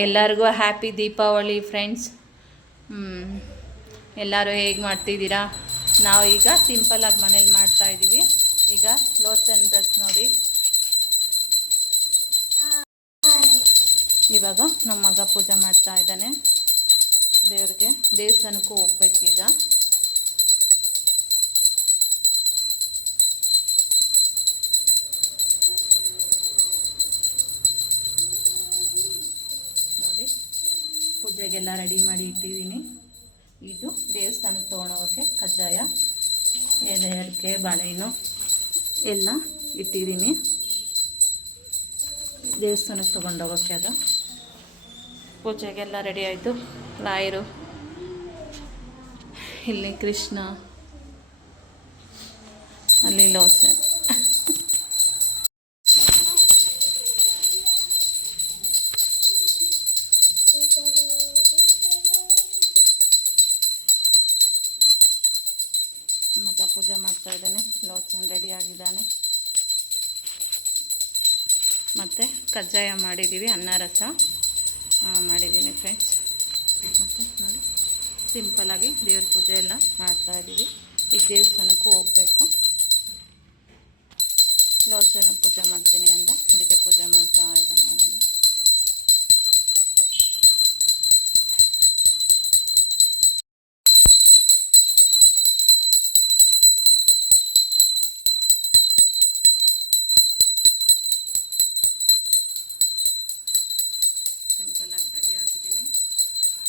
ಎಲ್ಲರಿಗೂ happy Deepavali friends. ಎಲ್ಲರೂ ಹೇಗೆ ಮಾಡ್ತಿದ್ದೀರಾ? ನಾವು ಈಗ ಸಿಂಪಲ್ಲಾಗಿ ಮನೇಲಿ ಮಾಡ್ತಾಯಿದ್ದೀವಿ. ಈಗ ಲೋಚನ್ ಡ್ರೆಸ್ ನೋಡಿ. ಇವಾಗ ನಮ್ಮ ಮಗ ಪೂಜೆ ಮಾಡ್ತಾ ಇದ್ದಾನೆ ದೇವ್ರಿಗೆ. ದೇವಸ್ಥಾನಕ್ಕೂ ಹೋಗ್ಬೇಕೀಗ. ನೋಡಿ, ಪೂಜೆಗೆಲ್ಲ ರೆಡಿ ಮಾಡಿ ಇಟ್ಟಿದ್ದೀನಿ. ಇದು ದೇವಸ್ಥಾನಕ್ಕೆ ತೊಗೊಂಡೋಗೋಕ್ಕೆ ಕಜ್ಜಾಯ, ಎಲೆ ಬಾಳೆಹಣ್ಣು ಎಲ್ಲ ಇಟ್ಟಿದ್ದೀನಿ. ದೇವಸ್ಥಾನಕ್ಕೆ ತೊಗೊಂಡೋಗೋಕ್ಕೆ ಅದು. ಪೂಜೆಗೆಲ್ಲ ರೆಡಿ ಆಯಿತು. ರಾಯರು, ಇಲ್ಲಿ ಕೃಷ್ಣ, ಅಲ್ಲಿ ಲೋಚನ್. ಮಗ ಪೂಜೆ ಮಾಡ್ತಾ ಇದ್ದಾನೆ. ಲೋಚನ್ ರೆಡಿ ಆಗಿದ್ದಾನೆ. ಮತ್ತು ಕಜ್ಜಾಯ ಮಾಡಿದ್ದೀವಿ, ಅನ್ನ ರಸ ಮಾಡಿದ್ದೀನಿ ಫ್ರೆಂಡ್ಸ್. ಮತ್ತು ನೋಡಿ, ಸಿಂಪಲ್ಲಾಗಿ ದೇವ್ರ ಪೂಜೆ ಎಲ್ಲ ಮಾಡ್ತಾಯಿದ್ದೀವಿ. ಈಗ ದೇವಸ್ಥಾನಕ್ಕೂ ಹೋಗಬೇಕು. ಲೋಚನ ಪೂಜೆ ಮಾಡ್ತೀನಿ ಅಂದ, ಅದಕ್ಕೆ ಪೂಜೆ ಮಾಡ್ತಾ ಇದ್ದಾನೆ ಅವನು. ಸಿಂಪಲ್ಲಾಗಿ ರೆಡಿ ಆಗಿದ್ದೀನಿ.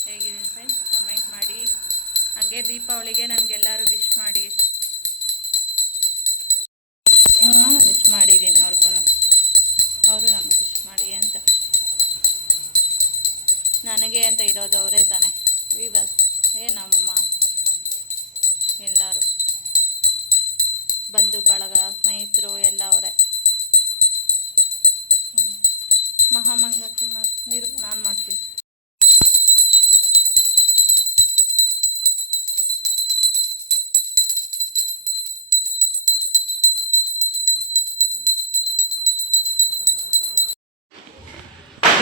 ಹೇಗಿದೆ ಫ್ರೆಂಡ್ಸ್? ಕಮೆಂಟ್ ಮಾಡಿ. ಹಾಗೆ ದೀಪಾವಳಿಗೆ ನನಗೆಲ್ಲರೂ ವಿಶ್ ಮಾಡಿ. ವಿಶ್ ಮಾಡಿದ್ದೀನಿ ಅವ್ರಿಗೂ. ಅವರು ನಮಗೆ ವಿಶ್ ಮಾಡಿ ಅಂತ. ನನಗೆ ಅಂತ ಇರೋದು ಅವರೇ ತಾನೆ, ವಿವರ್ಸ್. ನಮ್ಮ ಎಲ್ಲರೂ ಬಂಧು ಬಳಗ, ಸ್ನೇಹಿತರು ಎಲ್ಲ ಅವರೇ. ಮಹಾಮಂಗಳಾರತಿ ಮಾಡಿ ನೀರು ನಾನು ಮಾಡ್ತೀನಿ.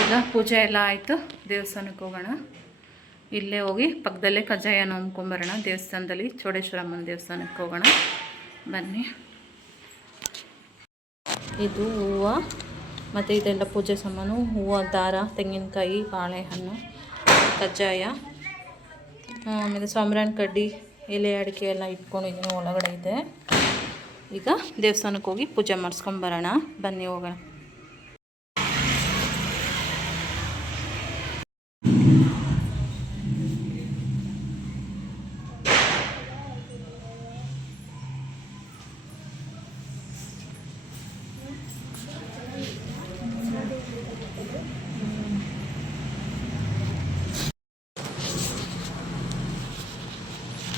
ಈಗ ಪೂಜೆ ಎಲ್ಲ ಆಯಿತು. ದೇವಸ್ಥಾನಕ್ಕೆ ಹೋಗೋಣ. ಇಲ್ಲೇ ಹೋಗಿ ಪಕ್ಕದಲ್ಲೇ ಕಜ್ಜಾಯ ನೋಡ್ಕೊಂಬರೋಣ. ದೇವಸ್ಥಾನದಲ್ಲಿ ಚೌಡೇಶ್ವರಮ್ಮನ ದೇವಸ್ಥಾನಕ್ಕೆ ಹೋಗೋಣ ಬನ್ನಿ. ಇದು ಹೂವು ಮತ್ತು ಇದೆಲ್ಲ ಪೂಜೆ ಸಾಮಾನು. ಹೂವು, ದಾರ, ತೆಂಗಿನಕಾಯಿ, ಬಾಳೆಹಣ್ಣು, ಕಜ್ಜಾಯ, ಆಮೇಲೆ ಸಾಂಬ್ರಾಣಿ ಕಡ್ಡಿ, ಎಲೆ ಅಡಿಕೆ ಎಲ್ಲ ಇಟ್ಕೊಂಡಿದ್ದೀನಿ. ಒಳಗಡೆ ಇದೆ. ಈಗ ದೇವಸ್ಥಾನಕ್ಕೆ ಹೋಗಿ ಪೂಜೆ ಮಾಡಿಸ್ಕೊಂಬರೋಣ ಬನ್ನಿ, ಹೋಗೋಣ.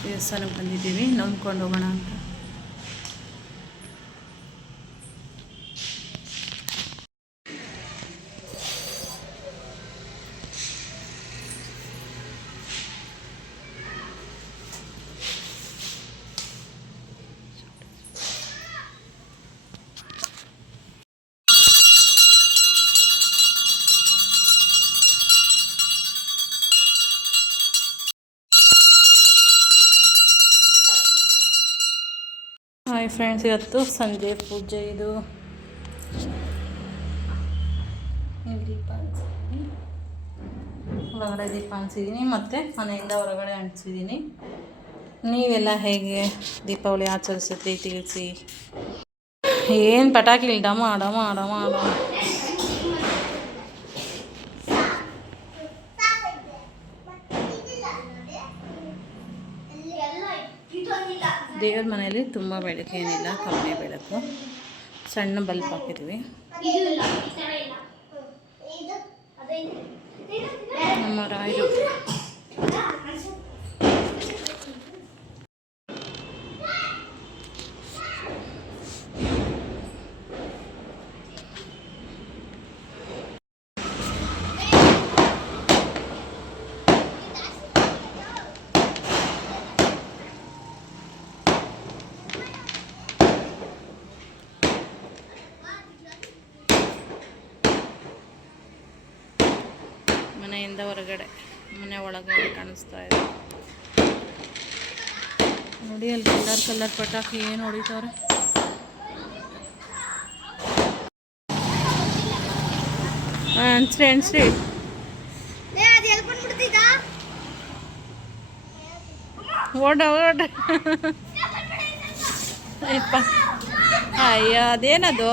ದೇವಸ್ಥಾನಕ್ಕೆ ಬಂದಿದ್ದೀವಿ, ನಂಬ್ಕೊಂಡು ಹೋಗೋಣ ಅಂತ. ಹಾಯ್ ಫ್ರೆಂಡ್ಸ್, ಇವತ್ತು ಸಂಜೆ ಪೂಜೆ. ಇದು ದೀಪ ಹಂಚಿದ್ದೀನಿ, ಹೊರಗಡೆ ದೀಪ ಹಂಚಿದ್ದೀನಿ, ಮತ್ತು ಮನೆಯಿಂದ ಹೊರಗಡೆ ಹಂಚಿದ್ದೀನಿ. ನೀವೆಲ್ಲ ಹೇಗೆ ದೀಪಾವಳಿ ಆಚರಿಸುತ್ತೆ ತಿಳಿಸಿ. ಏನು ಪಟಾಕಿ ಡಮ ಡಮ ಡಮ ಡಮ. ದೇವ್ರ ಮನೆಯಲ್ಲಿ ತುಂಬ ಬೆಳಕು ಏನಿಲ್ಲ, ಕಮ್ಮಿ ಬೆಳಕು. ಸಣ್ಣ ಬಲ್ಪ್ ಹಾಕಿದ್ವಿ. ನಮ್ಮ ರಾಯರು ಮನೆಯಿಂದ ಹೊರಗಡೆ, ಮನೆ ಒಳಗಡೆ ಕಾಣಿಸ್ತಾ ಇದೆ ನೋಡಿ. ಅಲ್ಲಿ ಕಲರ್ ಪಟಾಕಿ ಏನು ಹೊಡಿತವ್ರೆ. ಅನ್ಸ್ರಿ ಓಡ ಅಯ್ಯೋ ಅದೇನದು